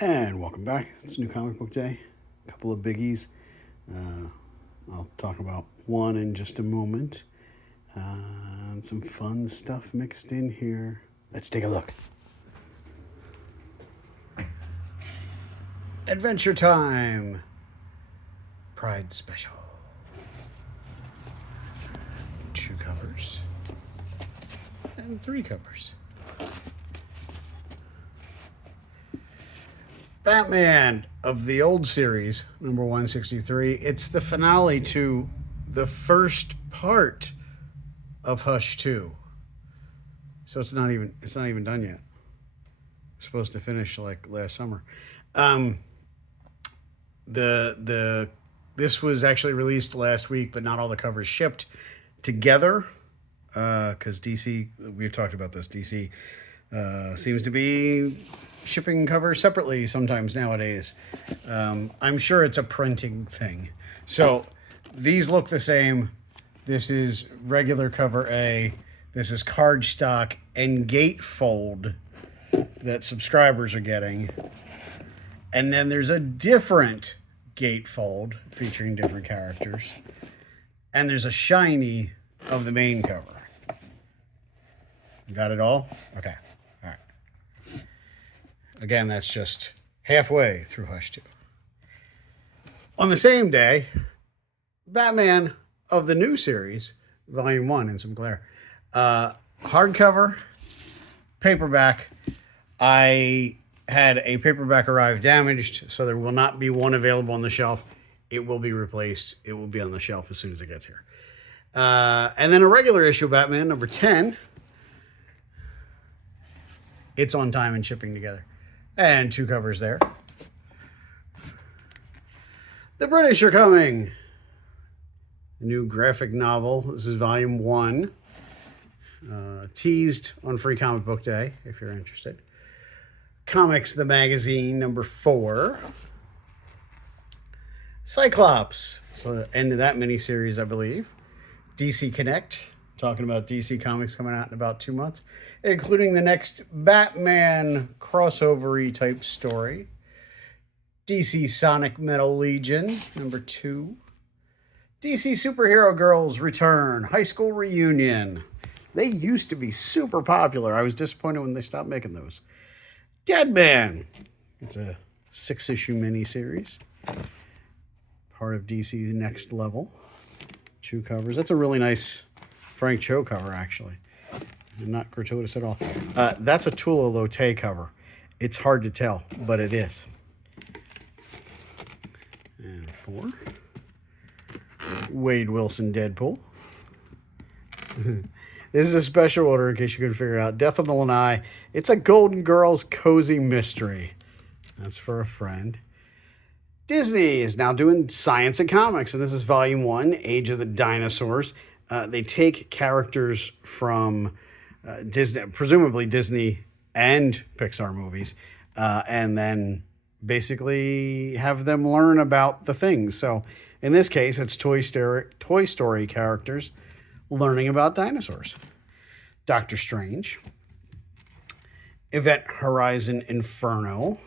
And welcome back. It's New Comic Book Day. A couple of biggies. I'll talk about one in just a moment. And some fun stuff mixed in here. Let's take a look. Adventure Time Pride Special. 2 covers and 3 covers. Batman of the old series, number 163. It's the finale to the first part of Hush 2. So it's not even done yet. It's supposed to finish like last summer. This was actually released last week, but not all the covers shipped together. Because DC, we've talked about this, DC seems to be shipping covers separately sometimes nowadays. I'm sure it's a printing thing. So these look the same. This is regular cover A. This is cardstock and gatefold that subscribers are getting. And then there's a different gatefold featuring different characters. And there's a shiny of the main cover. Got it all? Okay. All right. Again, that's just halfway through Hush 2. On the same day, Batman of the new series, Volume 1 in some glare. Hardcover, paperback. I had a paperback arrive damaged, so there will not be one available on the shelf. It will be replaced. It will be on the shelf as soon as it gets here. And then a regular issue Batman, number 10. It's on time and shipping together. And 2 covers there. The British are coming. A new graphic novel. This is volume 1. Teased on Free Comic Book Day, if you're interested. Comics, the magazine, number 4. Cyclops. So the end of that miniseries, I believe. DC Connect. Talking about DC Comics coming out in about 2 months, including the next Batman crossover-y type story. DC Sonic Metal Legion, number 2. DC Superhero Girls Return, High School Reunion. They used to be super popular. I was disappointed when they stopped making those. Deadman. It's a 6-issue miniseries. Part of DC's Next Level. 2 covers. That's a really nice Frank Cho cover, actually. And not gratuitous at all. That's a Tula Lotay cover. It's hard to tell, but it is. And 4. Wade Wilson Deadpool. This is a special order in case you couldn't figure it out. Death of the Lanai. It's a Golden Girls cozy mystery. That's for a friend. Disney is now doing Science and Comics, and this is Volume 1, Age of the Dinosaurs. They take characters from Disney, presumably Disney and Pixar movies, and then basically have them learn about the things. So in this case, it's Toy Story characters learning about dinosaurs. Doctor Strange. Event Horizon Inferno.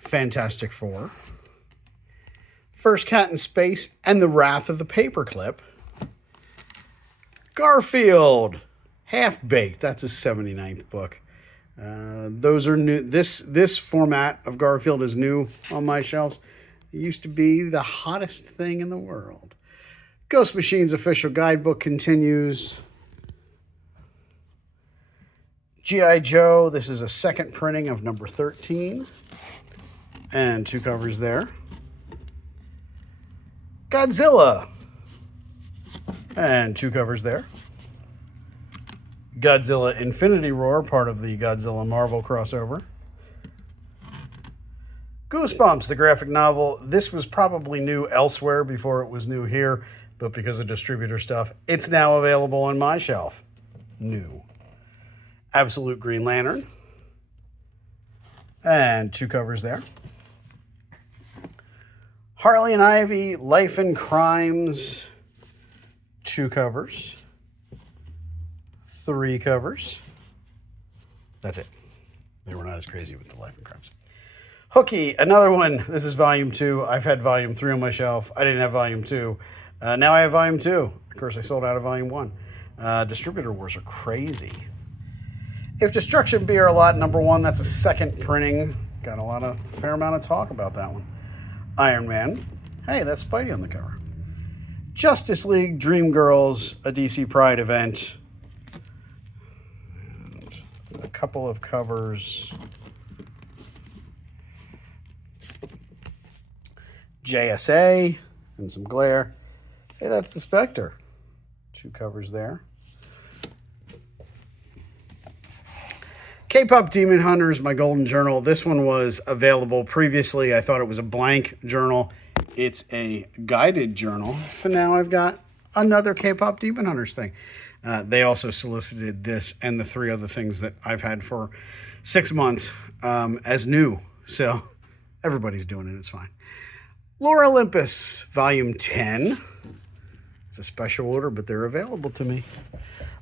Fantastic Four. First Cat in Space and the Wrath of the Paperclip. Garfield. Half-Baked. That's his 79th book. Those are new. This format of Garfield is new on my shelves. It used to be the hottest thing in the world. Ghost Machine's official guidebook continues. G.I. Joe. This is a second printing of number 13. And 2 covers there. Godzilla. And 2 covers there. Godzilla Infinity Roar, part of the Godzilla Marvel crossover. Goosebumps, the graphic novel. This was probably new elsewhere before it was new here, but because of distributor stuff, it's now available on my shelf. New. Absolute Green Lantern. And 2 covers there. Harley and Ivy, Life and Crimes. 2 covers. 3 covers. That's it. They were not as crazy with the Life and Crimes. Hooky, another one. This is volume 2. I've had volume 3 on my shelf. I didn't have volume 2. Now I have volume 2. Of course, I sold out of volume 1. Distributor wars are crazy. If Destruction Be Our Lot, number 1, that's a second printing. Got a fair amount of talk about that one. Iron Man. Hey, that's Spidey on the cover. Justice League Dream Girls, a DC Pride event. And a couple of covers. JSA and some glare. Hey, that's the Spectre. 2 covers there. K-Pop Demon Hunters, my golden journal. This one was available previously. I thought it was a blank journal. It's a guided journal. So now I've got another K-Pop Demon Hunters thing. They also solicited this and the 3 other things that I've had for 6 months as new. So everybody's doing it. It's fine. Lore Olympus, Volume 10. It's a special order, but they're available to me.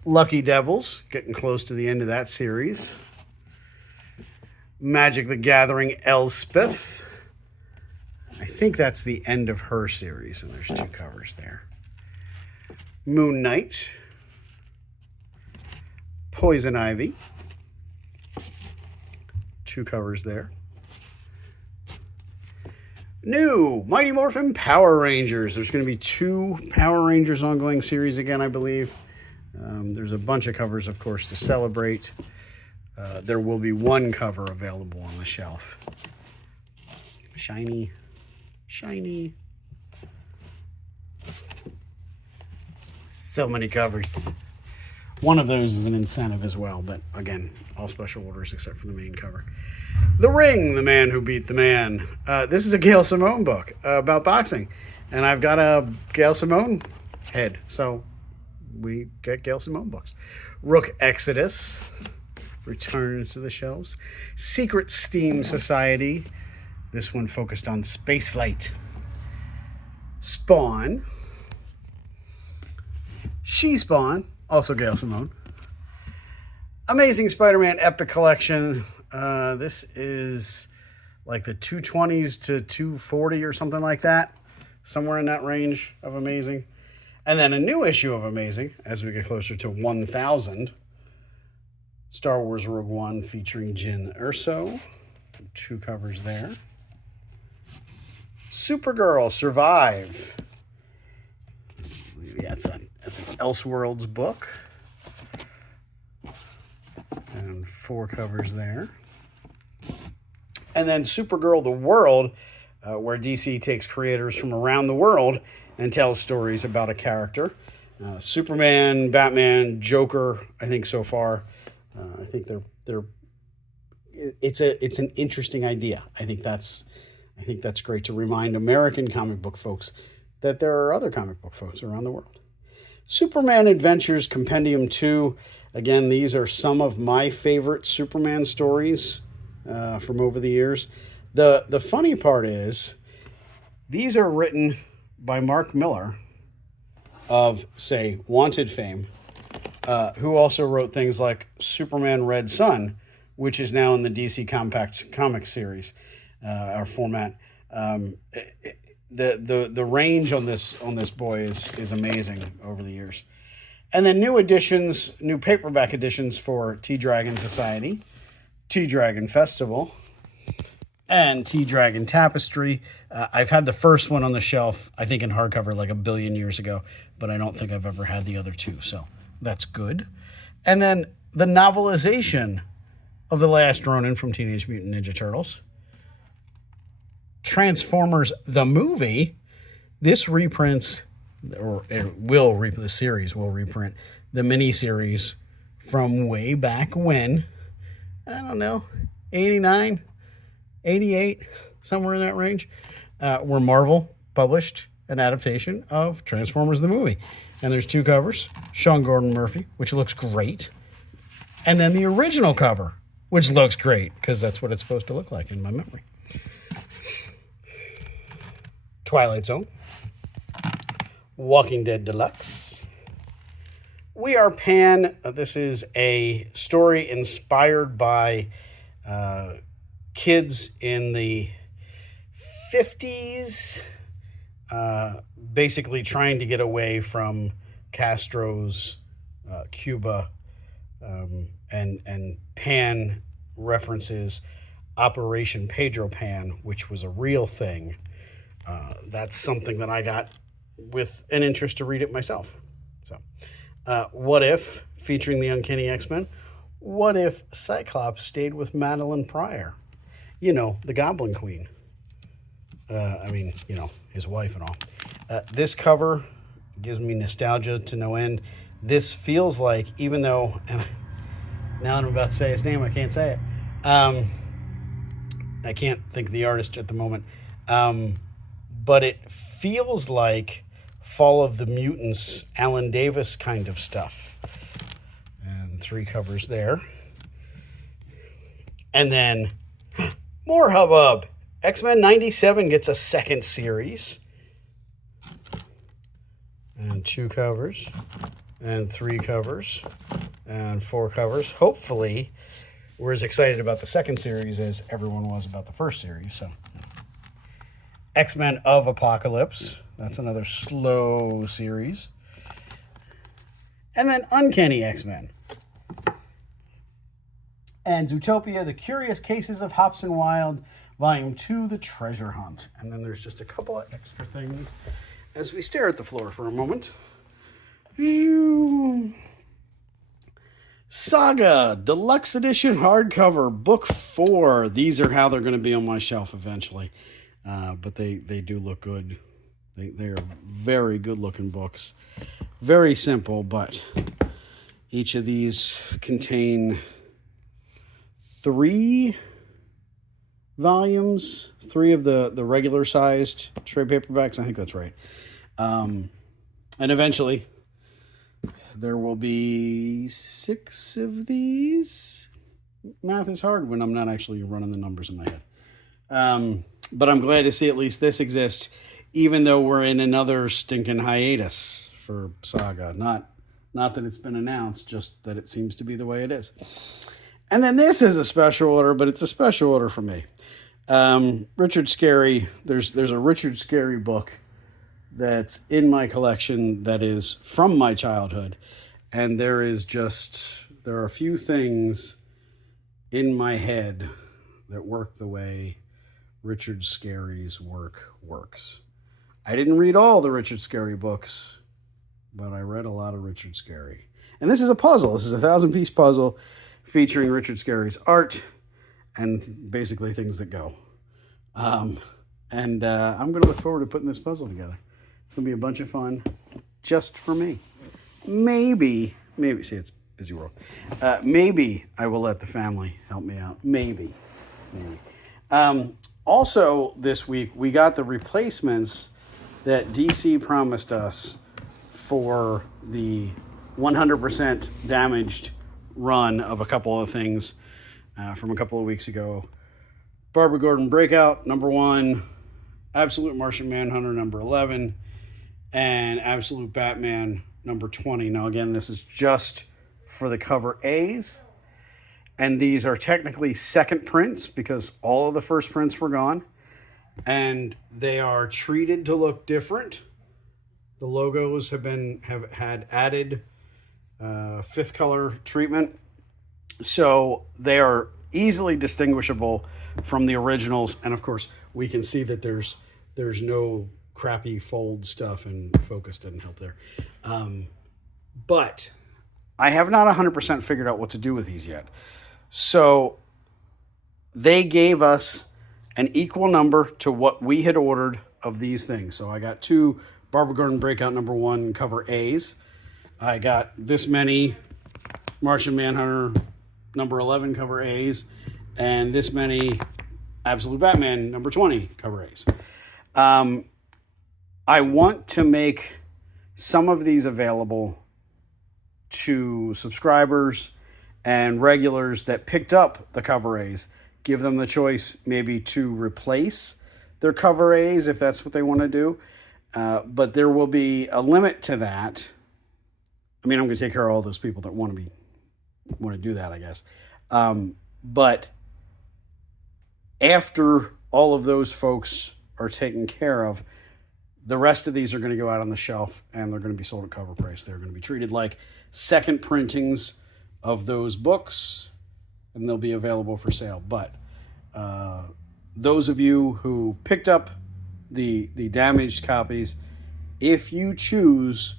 Lucky Devils, getting close to the end of that series. Magic the Gathering, Elspeth. I think that's the end of her series, and there's 2 covers there. Moon Knight. Poison Ivy. 2 covers there. New Mighty Morphin Power Rangers. There's going to be 2 Power Rangers ongoing series again, I believe. There's a bunch of covers, of course, to celebrate. There will be 1 cover available on the shelf. Shiny. Shiny. So many covers. One of those is an incentive as well, but again, all special orders except for the main cover. The Ring, The Man Who Beat the Man. This is a Gail Simone book about boxing, and I've got a Gail Simone head, so we get Gail Simone books. Rook Exodus returns to the shelves. Secret Steam Society. This one focused on spaceflight. Spawn. She Spawn, also Gail Simone. Amazing Spider-Man Epic Collection. This is like the 220s to 240 or something like that. Somewhere in that range of Amazing. And then a new issue of Amazing as we get closer to 1000. Star Wars Rogue One featuring Jyn Erso. 2 covers there. Supergirl Survive. Yeah, it's an Elseworlds book. And 4 covers there. And then Supergirl The World, where DC takes creators from around the world and tells stories about a character. Superman, Batman, Joker, I think so far. I think it's an interesting idea. I think that's great to remind American comic book folks that there are other comic book folks around the world. Superman Adventures Compendium 2. Again, these are some of my favorite Superman stories from over the years. The funny part is, these are written by Mark Miller of, say, Wanted fame, who also wrote things like Superman Red Sun, which is now in the DC Compact Comics series, or format. The range on this boy is amazing over the years. And then new editions, new paperback editions for T-Dragon Society, T-Dragon Festival, and T-Dragon Tapestry. I've had the first one on the shelf, I think in hardcover like a billion years ago, but I don't think I've ever had the other 2, so that's good. And then the novelization of The Last Ronin from Teenage Mutant Ninja Turtles. Transformers the movie. This reprints, or the series will reprint the miniseries from way back when, I don't know, 89, 88, somewhere in that range, where Marvel published an adaptation of Transformers the movie. And there's 2 covers, Sean Gordon Murphy, which looks great, and then the original cover, which looks great, because that's what it's supposed to look like in my memory. Twilight Zone. Walking Dead Deluxe. We Are Pan. This is a story inspired by Kids in the 50s, basically trying to get away from Castro's Cuba, and Pan references Operation Pedro Pan, which was a real thing. That's something that I got with an interest to read it myself. So, What If, featuring the Uncanny X-Men. What if Cyclops stayed with Madeline Pryor? The Goblin Queen. His wife and all. This cover gives me nostalgia to no end. This feels like, even though, and now that I'm about to say his name, I can't say it. I can't think of the artist at the moment. But it feels like Fall of the Mutants, Alan Davis kind of stuff. And 3 covers there. And then more hubbub. X-Men 97 gets a second series. And 2 covers. And 3 covers. And 4 covers. Hopefully, we're as excited about the second series as everyone was about the first series. So, X-Men of Apocalypse. That's another slow series. And then Uncanny X-Men. And Zootopia, The Curious Cases of Hobson Wild, Volume 2, The Treasure Hunt. And then there's just a couple of extra things as we stare at the floor for a moment. Saga, Deluxe Edition Hardcover, Book 4. These are how they're going to be on my shelf eventually. But they do look good. They are very good looking books. Very simple, but each of these contain 3 volumes, 3 of the regular sized trade paperbacks. I think that's right. And eventually there will be 6 of these. Math is hard when I'm not actually running the numbers in my head. But I'm glad to see at least this exists, even though we're in another stinking hiatus for Saga. Not that it's been announced, just that it seems to be the way it is. And then this is a special order, but it's a special order for me. Richard Scarry, there's a Richard Scarry book that's in my collection that is from my childhood. And there are a few things in my head that work the way Richard Scarry's work works. I didn't read all the Richard Scarry books, but I read a lot of Richard Scarry. And this is a puzzle. This is a 1,000-piece puzzle featuring Richard Scarry's art and basically things that go. I'm going to look forward to putting this puzzle together. It's going to be a bunch of fun just for me. Maybe, see, it's busy world. Maybe I will let the family help me out. Maybe. Also, this week, we got the replacements that DC promised us for the 100% damaged run of a couple of things from a couple of weeks ago. Barbara Gordon Breakout, number 1, Absolute Martian Manhunter, number 11, and Absolute Batman, number 20. Now, again, this is just for the cover A's, and these are technically second prints because all of the first prints were gone, and they are treated to look different. The logos have had added 5th color treatment, so they are easily distinguishable from the originals. And of course, we can see that there's no crappy fold stuff, and focus didn't help there. But I have not 100% figured out what to do with these yet. So they gave us an equal number to what we had ordered of these things. So I got 2 Barbara Gordon Breakout number 1 cover A's. I got this many Martian Manhunter number 11 cover A's, and this many Absolute Batman number 20 cover A's. I want to make some of these available to subscribers and regulars that picked up the cover A's. Give them the choice maybe to replace their cover A's if that's what they want to do. But there will be a limit to that. I mean, I'm going to take care of all those people that want to do that, I guess. But After all of those folks are taken care of, the rest of these are going to go out on the shelf and they're going to be sold at cover price. They're going to be treated like second printings of those books, and they'll be available for sale. But those of you who picked up the damaged copies, if you choose,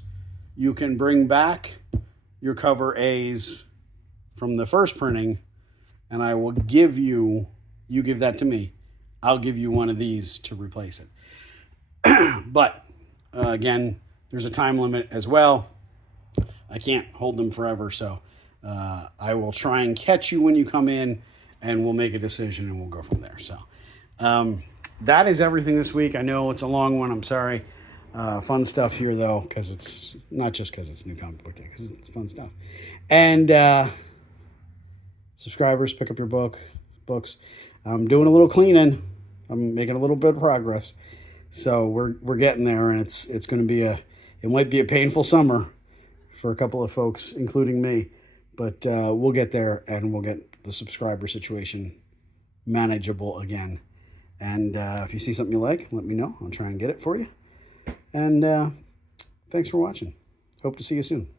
you can bring back your cover A's from the first printing, and I will give you give that to me. I'll give you one of these to replace it. But again, there's a time limit as well. I can't hold them forever, so I will try and catch you when you come in, and we'll make a decision and we'll go from there. So that is everything this week. I know it's a long one. I'm sorry. Fun stuff here, though, because it's not just because it's New Comic Book Day, because it's fun stuff. And subscribers, pick up your books. I'm doing a little cleaning. I'm making a little bit of progress. So we're getting there, and it's going to be it might be a painful summer for a couple of folks, including me, but we'll get there, and we'll get the subscriber situation manageable again. And if you see something you like, let me know. I'll try and get it for you. And thanks for watching. Hope to see you soon.